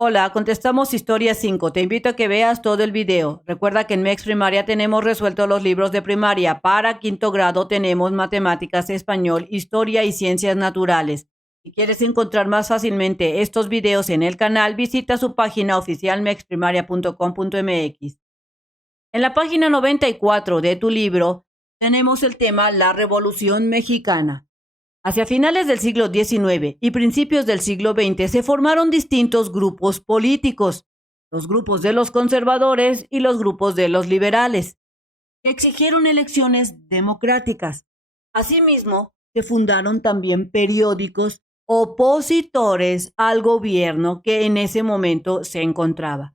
Hola, contestamos Historia 5. Te invito a que veas todo el video. Recuerda que en MEX Primaria tenemos resueltos los libros de primaria. Para quinto grado tenemos matemáticas, español, historia y ciencias naturales. Si quieres encontrar más fácilmente estos videos en el canal, visita su página oficial mexprimaria.com.mx. En la página 94 de tu libro tenemos el tema La Revolución Mexicana. Hacia finales del siglo XIX y principios del siglo XX se formaron distintos grupos políticos, los grupos de los conservadores y los grupos de los liberales, que exigieron elecciones democráticas. Asimismo, se fundaron también periódicos opositores al gobierno que en ese momento se encontraba.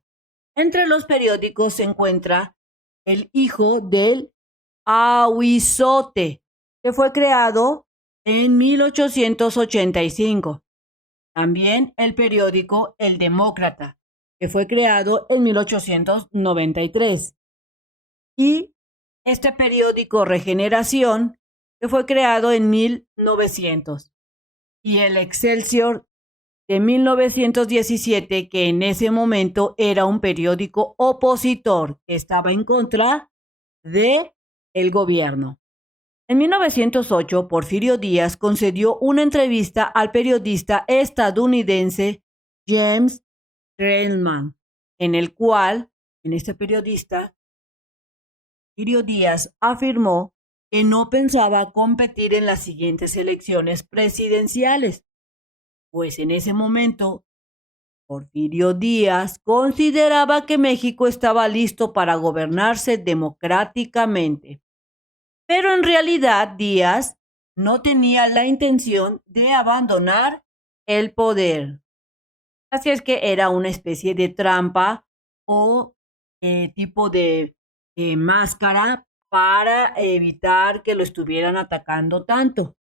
Entre los periódicos se encuentra El Hijo del Ahuizote, que fue creado en 1885. También el periódico El Demócrata, que fue creado en 1893. Y este periódico Regeneración, que fue creado en 1900. Y el Excelsior de 1917, que en ese momento era un periódico opositor que estaba en contra de el gobierno. En 1908, Porfirio Díaz concedió una entrevista al periodista estadounidense James Reilman, en el cual, este periodista, Porfirio Díaz afirmó que no pensaba competir en las siguientes elecciones presidenciales, pues en ese momento Porfirio Díaz consideraba que México estaba listo para gobernarse democráticamente. Pero en realidad Díaz no tenía la intención de abandonar el poder. Así es que era una especie de trampa o tipo de máscara para evitar que lo estuvieran atacando tanto.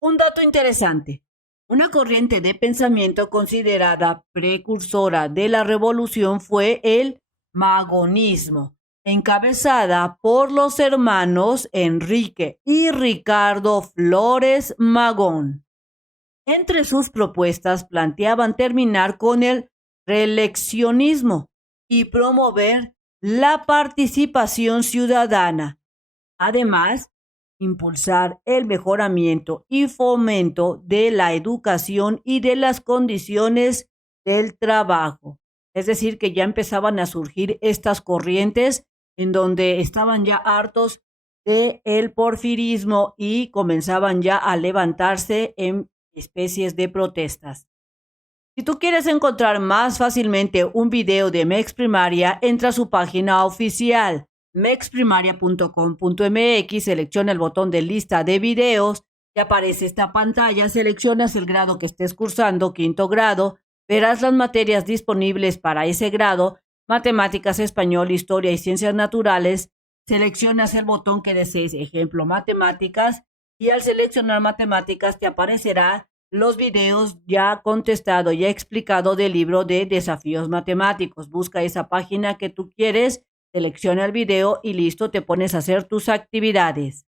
Un dato interesante. Una corriente de pensamiento considerada precursora de la revolución fue el magonismo, encabezada por los hermanos Enrique y Ricardo Flores Magón. Entre sus propuestas planteaban terminar con el reeleccionismo y promover la participación ciudadana. Además, impulsar el mejoramiento y fomento de la educación y de las condiciones del trabajo. Es decir, que ya empezaban a surgir estas corrientes en donde estaban ya hartos del porfirismo y comenzaban ya a levantarse en especies de protestas. Si tú quieres encontrar más fácilmente un video de MEX Primaria, entra a su página oficial mexprimaria.com.mx, selecciona el botón de lista de videos, te aparece esta pantalla, seleccionas el grado que estés cursando, quinto grado, verás las materias disponibles para ese grado, matemáticas, español, historia y ciencias naturales, seleccionas el botón que desees, ejemplo, matemáticas, y al seleccionar matemáticas te aparecerá los videos ya contestado, ya explicado del libro de desafíos matemáticos. Busca esa página que tú quieres, selecciona el video y listo, te pones a hacer tus actividades.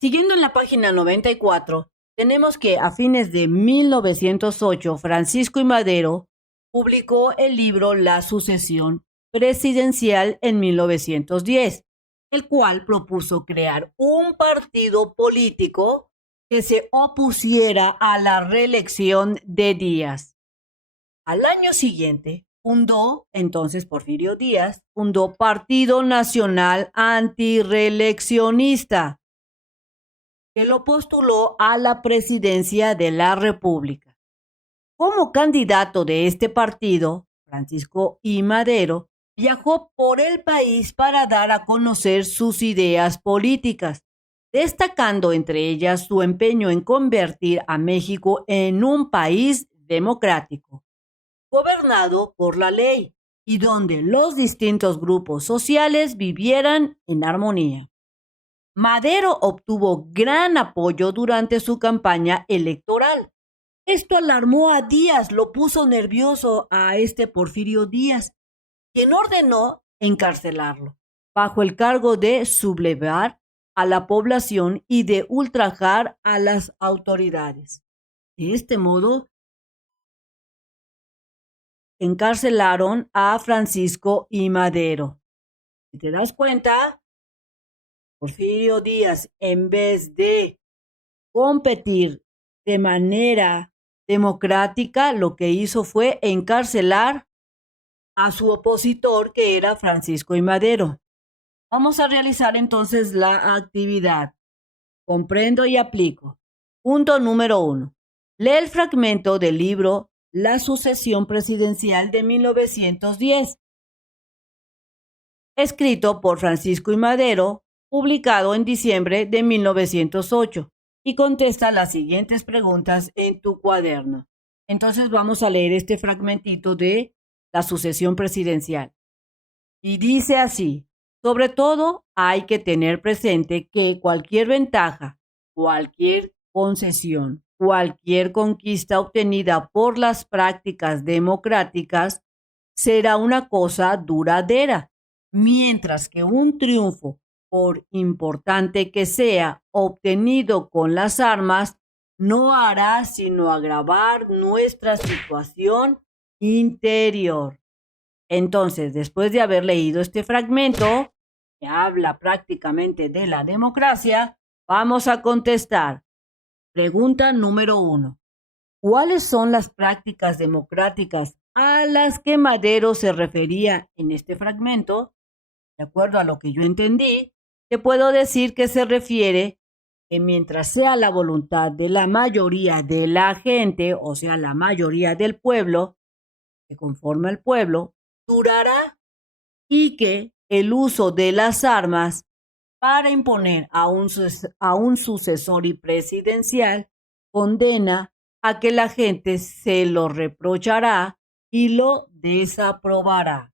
Siguiendo en la página 94, tenemos que a fines de 1908, Francisco I. Madero publicó el libro La Sucesión Presidencial en 1910, el cual propuso crear un partido político que se opusiera a la reelección de Díaz. Al año siguiente, Porfirio Díaz fundó Partido Nacional Antireeleccionista, que lo postuló a la presidencia de la República. Como candidato de este partido, Francisco I. Madero viajó por el país para dar a conocer sus ideas políticas, destacando entre ellas su empeño en convertir a México en un país democrático, gobernado por la ley y donde los distintos grupos sociales vivieran en armonía. Madero obtuvo gran apoyo durante su campaña electoral. Esto alarmó a Díaz, lo puso nervioso a Porfirio Díaz, quien ordenó encarcelarlo, bajo el cargo de sublevar a la población y de ultrajar a las autoridades. De este modo, encarcelaron a Francisco I. Madero. Si te das cuenta, Porfirio Díaz, en vez de competir de manera democrática, lo que hizo fue encarcelar a su opositor, que era Francisco I. Madero. Vamos a realizar entonces la actividad. Comprendo y aplico. Punto número 1. Lee el fragmento del libro La sucesión presidencial de 1910, escrito por Francisco I. Madero, publicado en diciembre de 1908, y contesta las siguientes preguntas en tu cuaderno. Entonces vamos a leer este fragmentito de La sucesión presidencial. Y dice así: sobre todo hay que tener presente que cualquier ventaja, cualquier concesión, cualquier conquista obtenida por las prácticas democráticas será una cosa duradera, mientras que un triunfo, por importante que sea, obtenido con las armas, no hará sino agravar nuestra situación interior. Entonces, después de haber leído este fragmento, que habla prácticamente de la democracia, vamos a contestar. Pregunta número 1. ¿Cuáles son las prácticas democráticas a las que Madero se refería en este fragmento? De acuerdo a lo que yo entendí, te puedo decir que se refiere que mientras sea la voluntad de la mayoría de la gente, o sea, la mayoría del pueblo, que conforma el pueblo, durará, y que el uso de las armas para imponer a un sucesor y presidencial condena a que la gente se lo reprochará y lo desaprobará.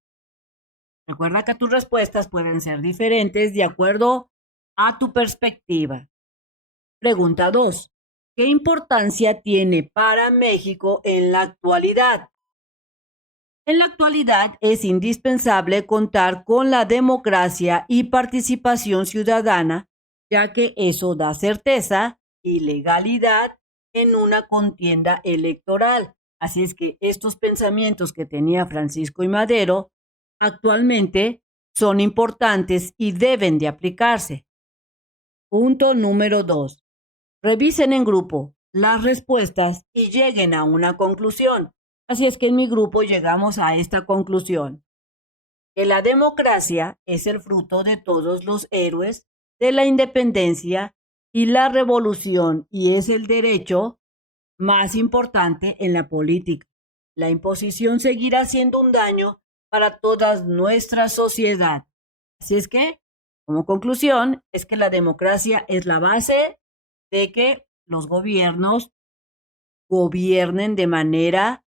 Recuerda que tus respuestas pueden ser diferentes de acuerdo a tu perspectiva. Pregunta 2. ¿Qué importancia tiene para México en la actualidad? En la actualidad es indispensable contar con la democracia y participación ciudadana, ya que eso da certeza y legalidad en una contienda electoral. Así es que estos pensamientos que tenía Francisco I. Madero actualmente son importantes y deben de aplicarse. Punto número 2. Revisen en grupo las respuestas y lleguen a una conclusión. Así es que en mi grupo llegamos a esta conclusión: que la democracia es el fruto de todos los héroes de la independencia y la revolución, y es el derecho más importante en la política. La imposición seguirá siendo un daño para toda nuestra sociedad. Así es que, como conclusión, es que la democracia es la base de que los gobiernos gobiernen de manera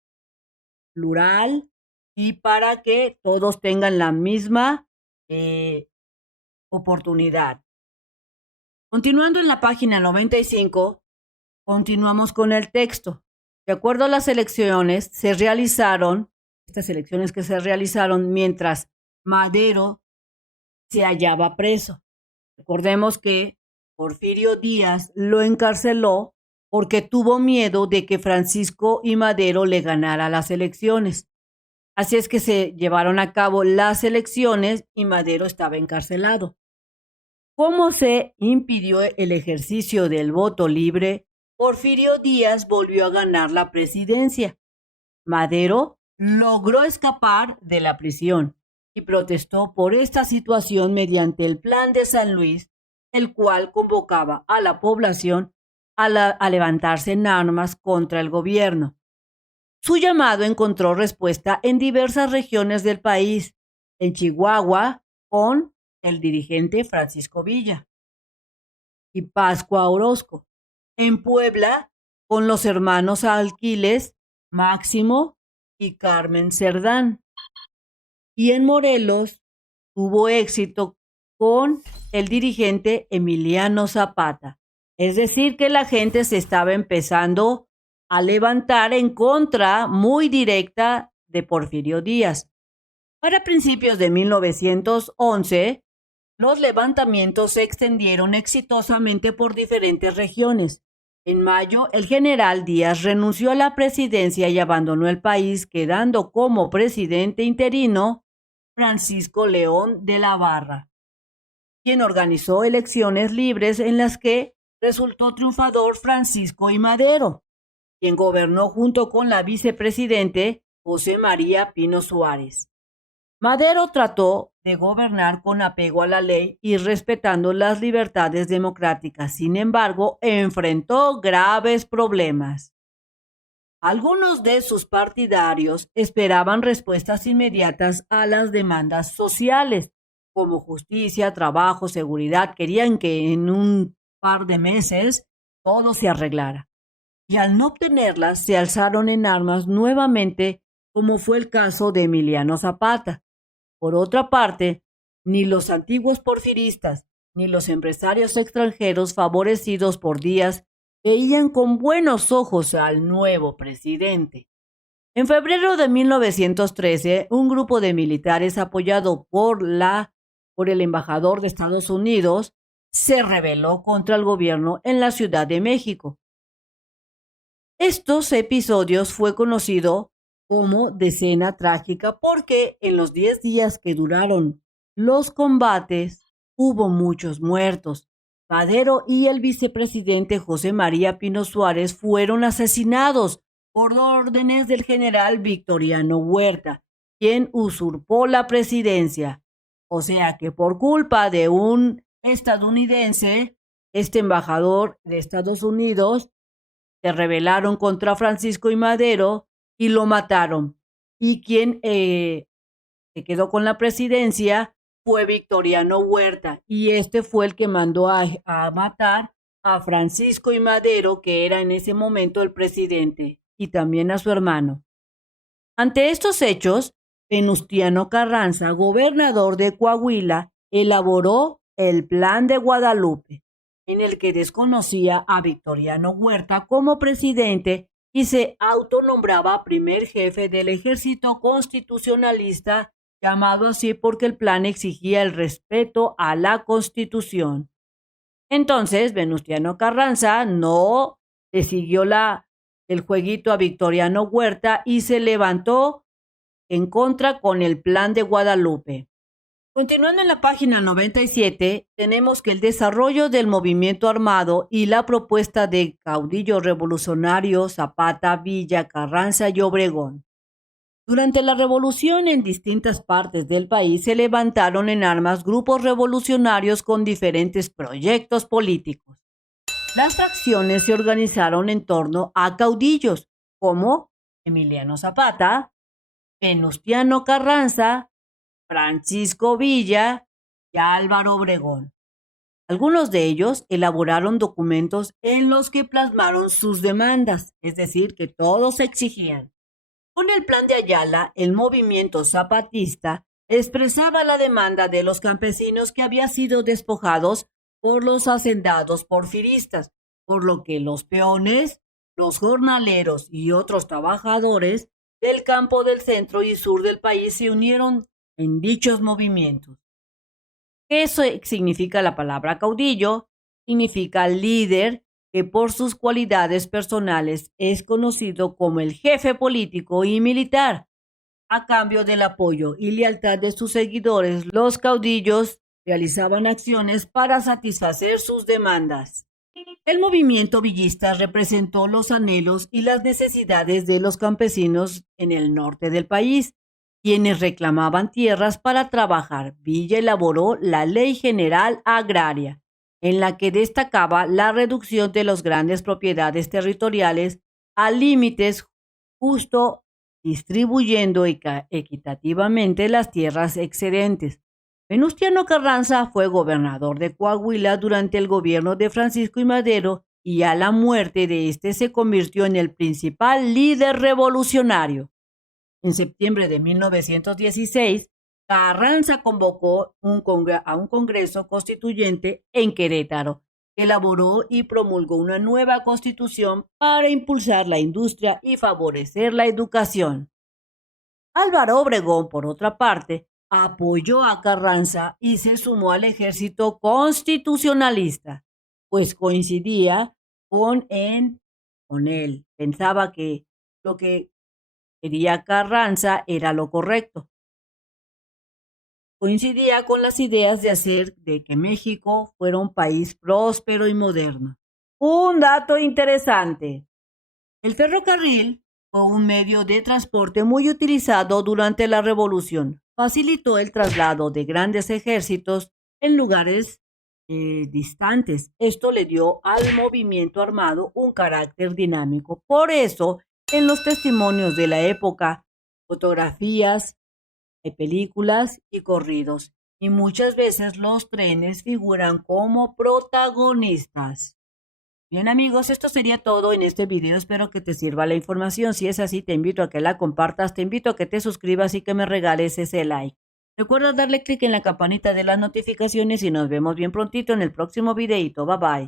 plural y para que todos tengan la misma oportunidad. Continuando en la página 95, continuamos con el texto. De acuerdo a las elecciones, estas elecciones que se realizaron mientras Madero se hallaba preso. Recordemos que Porfirio Díaz lo encarceló porque tuvo miedo de que Francisco I. Madero le ganara las elecciones. Así es que se llevaron a cabo las elecciones y Madero estaba encarcelado. ¿Cómo se impidió el ejercicio del voto libre? Porfirio Díaz volvió a ganar la presidencia. Madero logró escapar de la prisión y protestó por esta situación mediante el Plan de San Luis, el cual convocaba a la población a levantarse en armas contra el gobierno. Su llamado encontró respuesta en diversas regiones del país: en Chihuahua con el dirigente Francisco Villa y Pascua Orozco, en Puebla con los hermanos Alquiles, Máximo y Carmen Cerdán, y en Morelos tuvo éxito con el dirigente Emiliano Zapata. Es decir, que la gente se estaba empezando a levantar en contra muy directa de Porfirio Díaz. Para principios de 1911, los levantamientos se extendieron exitosamente por diferentes regiones. En mayo, el general Díaz renunció a la presidencia y abandonó el país, quedando como presidente interino Francisco León de la Barra, quien organizó elecciones libres en las que resultó triunfador Francisco I. Madero, quien gobernó junto con la vicepresidente José María Pino Suárez. Madero trató de gobernar con apego a la ley y respetando las libertades democráticas. Sin embargo, enfrentó graves problemas. Algunos de sus partidarios esperaban respuestas inmediatas a las demandas sociales, como justicia, trabajo, seguridad. Querían que en un par de meses todo se arreglara. Y al no obtenerlas, se alzaron en armas nuevamente, como fue el caso de Emiliano Zapata. Por otra parte, ni los antiguos porfiristas ni los empresarios extranjeros favorecidos por Díaz veían con buenos ojos al nuevo presidente. En febrero de 1913, un grupo de militares apoyado por el embajador de Estados Unidos se rebeló contra el gobierno en la Ciudad de México. Estos episodios fue conocido como Decena Trágica porque en los 10 días que duraron los combates hubo muchos muertos. Madero y el vicepresidente José María Pino Suárez fueron asesinados por órdenes del general Victoriano Huerta, quien usurpó la presidencia. O sea que por culpa de un estadounidense, este embajador de Estados Unidos, se rebelaron contra Francisco y Madero y lo mataron. Y quien se quedó con la presidencia fue Victoriano Huerta, y este fue el que mandó a matar a Francisco y Madero, que era en ese momento el presidente, y también a su hermano. Ante estos hechos, Venustiano Carranza, gobernador de Coahuila, elaboró el Plan de Guadalupe, en el que desconocía a Victoriano Huerta como presidente y se autonombraba primer jefe del ejército constitucionalista, llamado así porque el plan exigía el respeto a la Constitución. Entonces, Venustiano Carranza no le siguió el jueguito a Victoriano Huerta y se levantó en contra con el Plan de Guadalupe. Continuando en la página 97, tenemos que el desarrollo del movimiento armado y la propuesta de caudillo revolucionario Zapata, Villa, Carranza y Obregón. Durante la revolución en distintas partes del país se levantaron en armas grupos revolucionarios con diferentes proyectos políticos. Las facciones se organizaron en torno a caudillos como Emiliano Zapata, Venustiano Carranza, Francisco Villa y Álvaro Obregón. Algunos de ellos elaboraron documentos en los que plasmaron sus demandas, es decir, que todos exigían. Con el Plan de Ayala, el movimiento zapatista expresaba la demanda de los campesinos que habían sido despojados por los hacendados porfiristas, por lo que los peones, los jornaleros y otros trabajadores del campo del centro y sur del país se unieron en dichos movimientos. Eso significa la palabra caudillo, significa líder, que por sus cualidades personales es conocido como el jefe político y militar. A cambio del apoyo y lealtad de sus seguidores, los caudillos realizaban acciones para satisfacer sus demandas. El movimiento villista representó los anhelos y las necesidades de los campesinos en el norte del país, quienes reclamaban tierras para trabajar. Villa elaboró la Ley General Agraria, en la que destacaba la reducción de las grandes propiedades territoriales a límites justo, distribuyendo equitativamente las tierras excedentes. Venustiano Carranza fue gobernador de Coahuila durante el gobierno de Francisco I. Madero y a la muerte de este se convirtió en el principal líder revolucionario. En septiembre de 1916, Carranza convocó a un Congreso Constituyente en Querétaro, que elaboró y promulgó una nueva constitución para impulsar la industria y favorecer la educación. Álvaro Obregón, por otra parte, apoyó a Carranza y se sumó al ejército constitucionalista, pues coincidía con él. Pensaba que lo que quería Carranza era lo correcto. Coincidía con las ideas de hacer de que México fuera un país próspero y moderno. Un dato interesante. El ferrocarril fue un medio de transporte muy utilizado durante la Revolución. Facilitó el traslado de grandes ejércitos en lugares distantes. Esto le dio al movimiento armado un carácter dinámico. Por eso, en los testimonios de la época, fotografías, películas y corridos, y muchas veces los trenes figuran como protagonistas. Bien amigos, esto sería todo en este video. Espero que te sirva la información. Si es así, te invito a que la compartas, te invito a que te suscribas y que me regales ese like. Recuerda darle clic en la campanita de las notificaciones y nos vemos bien prontito en el próximo videito. Bye bye.